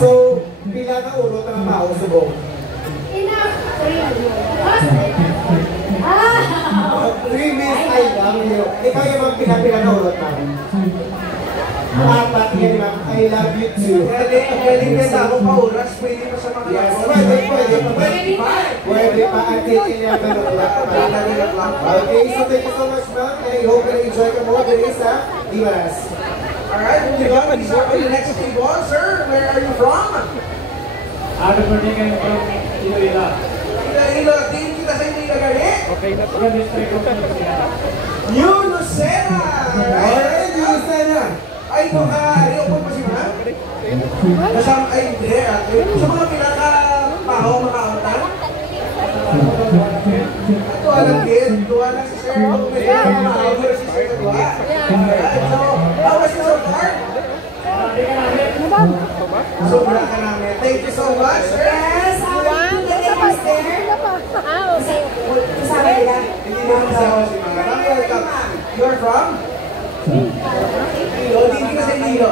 So, pila na urot ang mao subong? Enough. 3 minutes, I love you. Ikaw yung mga pila na urot na. Apat yan, ma'am. I love you too. Pwede pa ako pauras, pwede pa sa mga Yes, laro. pwede pa. Pwede pa until 11 o'clock. Okay, so thank you so much, ma'am. And I hope you enjoy ka mo. There is a Dimas. Alright, moving on. Please start with the next table. Sir, where are you from? Ano po din kayo from Iloilo? Iloilo. Tingin kita sa Iloilo gani? Okay na po. District of Lucena. New Lucena! Alright, you understand na. Ay, ito ka. Reopen pa si ma'am? Kasama ay hindi. Sa mga pinaka-pahaw makautan? Ito alam kid. Duwa na si sir. May pinaka-pahaw si sir. Duwa. So, how was it so far? Sobra ka namin. Thank you so much, sir. Yes, our ladies there. Kasama nila. Hindi mo kasama si ma'am. Welcome. You're from? Iloilo. Hindi ka sa Iloilo.